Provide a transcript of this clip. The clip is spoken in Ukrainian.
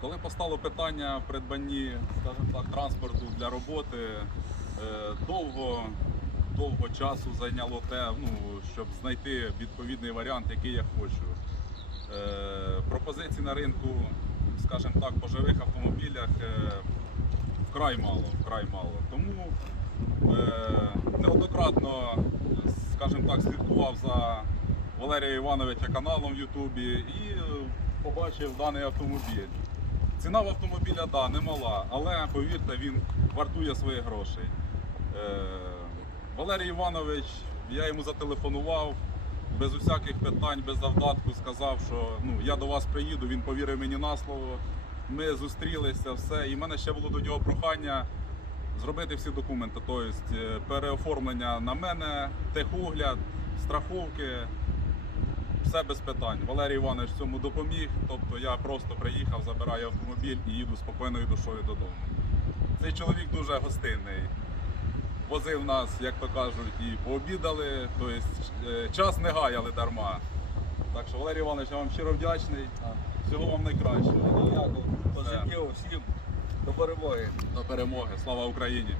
Коли постало питання в придбанні, скажімо так, транспорту для роботи, е, довго, довго часу зайняло те, ну, щоб знайти відповідний варіант, який я хочу. Е, Пропозицій на ринку, скажімо так, по живих автомобілях е, вкрай мало, вкрай мало. Тому неоднократно, скажімо так, слідкував за Валерія Івановича каналом в Ютубі і побачив даний автомобіль. Ціна в автомобіля да, немала, але повірте, він вартує своїх грошей. Е, Валерій Іванович, я йому зателефонував без усяких питань, без завдатку, сказав, що ну, я до вас приїду, він повірив мені на слово. Ми зустрілися, все. І в мене ще було до нього прохання зробити всі документи, тобто переоформлення на мене, техогляд, страховки, все без питань. Валерій Іванович цьому допоміг. Тобто я просто приїхав, забираю автомобіль і їду спокійною душою додому. Цей чоловік дуже гостинний. Возив нас, як то кажуть, і пообідали, тобто е, час не гаяли дарма. Так що, Валерій Іванович, я вам щиро вдячний. Всього вам найкращого. Дякую. Позитиву всім до перемоги. До перемоги. Слава Україні!